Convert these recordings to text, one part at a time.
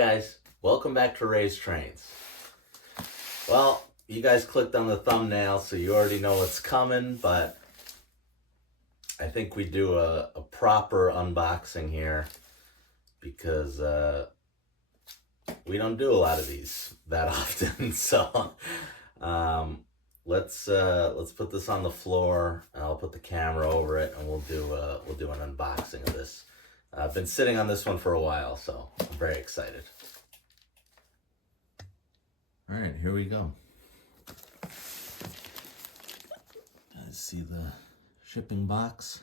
guys, welcome back to Ray's Trains. Well, you guys clicked on the thumbnail, so you already know what's coming, but I think we do a proper unboxing here because we don't do a lot of these that often. So let's put this on the floor. I'll put the camera over it, and we'll do an unboxing of this. I've been sitting on this one for a while, so I'm very excited. All right, here we go. Guys, see the shipping box?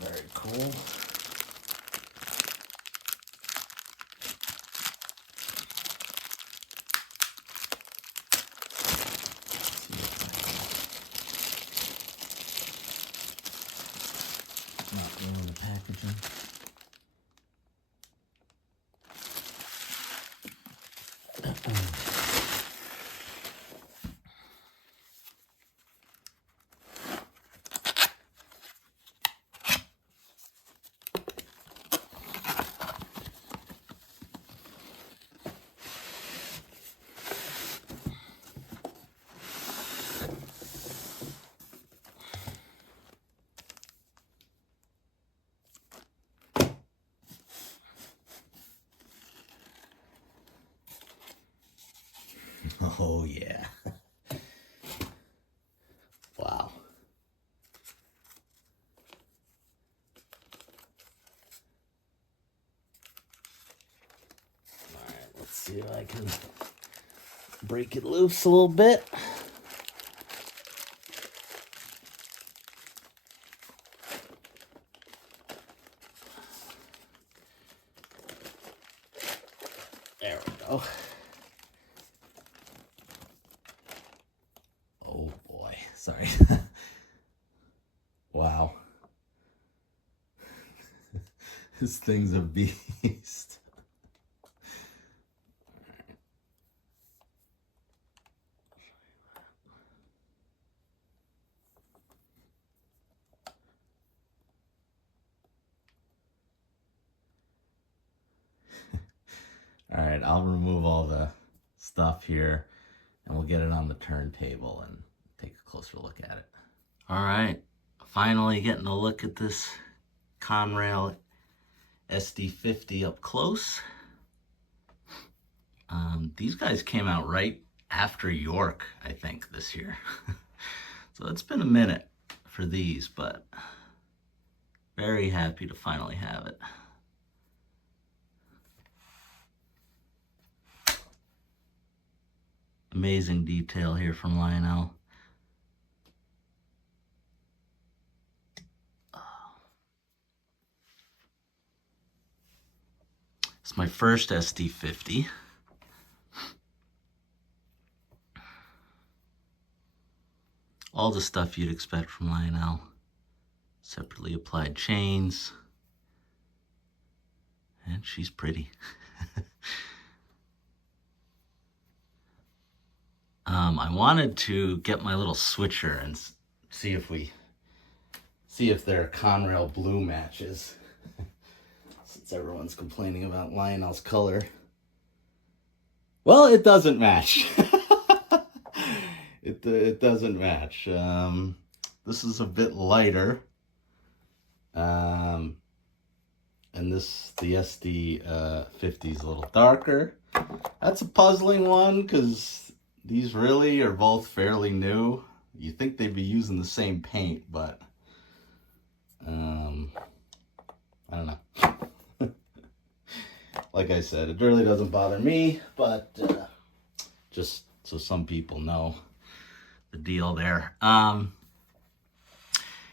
Very cool. Not ruin the packaging. Oh yeah. Wow. All right, let's see if I can break it loose a little bit. There we go. Oh boy, sorry. Wow. This thing's a beast. All right, I'll remove all the stuff here and we'll get it on the turntable and take a closer look at it. All right, finally getting a look at this Conrail SD50 up close. These guys came out right after York, I think, this year. So it's been a minute for these, but very happy to finally have it. Amazing detail here from Lionel. It's my first SD50. All the stuff you'd expect from Lionel. Separately applied chains. And she's pretty. I wanted to get my little switcher and see if their Conrail blue matches. Since everyone's complaining about Lionel's color. Well, it doesn't match. It doesn't match. This is a bit lighter. And the SD50 is a little darker. That's a puzzling one because these really are both fairly new. You think they'd be using the same paint, but I don't know. Like I said, it really doesn't bother me, but just so some people know the deal there. And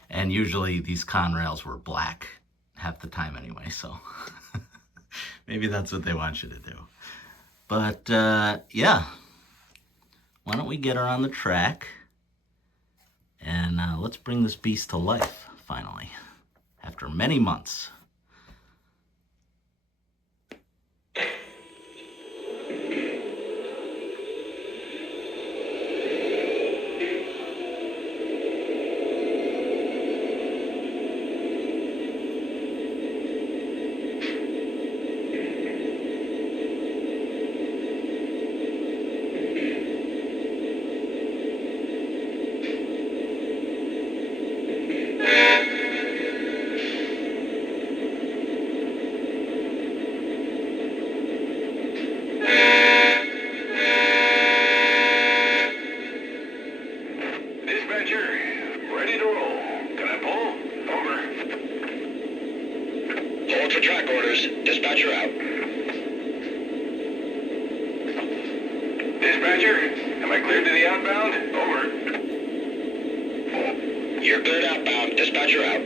usually these Conrails were black half the time anyway, so maybe that's what they want you to do. But yeah, why don't we get her on the track and let's bring this beast to life finally, after many months. Hold for track orders. Dispatcher out. Dispatcher, am I cleared to the outbound? Over. You're cleared outbound. Dispatcher out.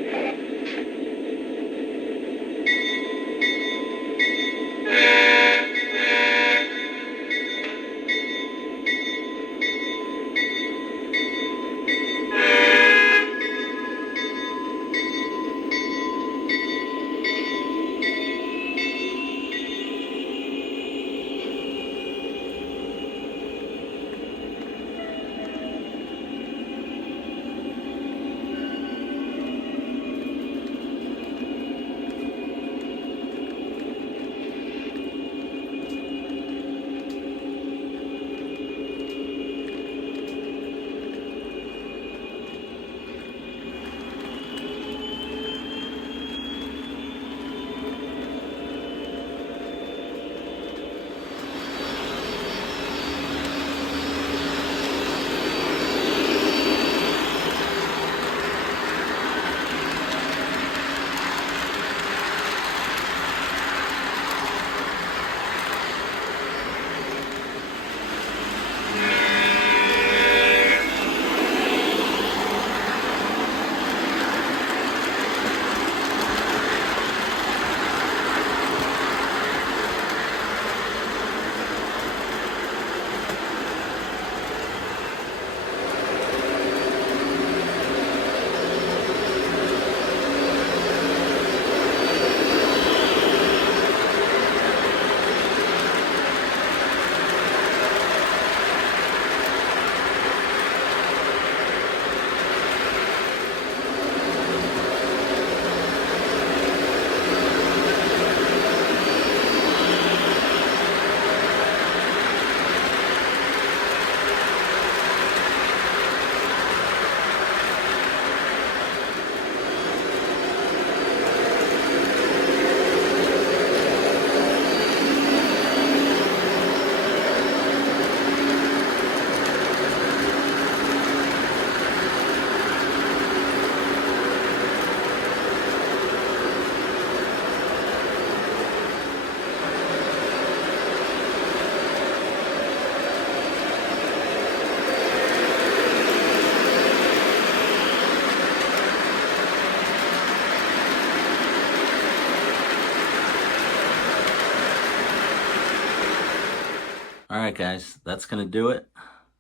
All right, guys, that's going to do it.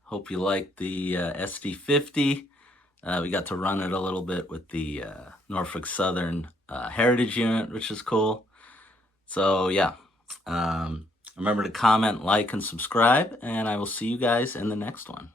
Hope you liked the SD50. We got to run it a little bit with the Norfolk Southern Heritage unit, which is cool. So, yeah, remember to comment, like, and subscribe, and I will see you guys in the next one.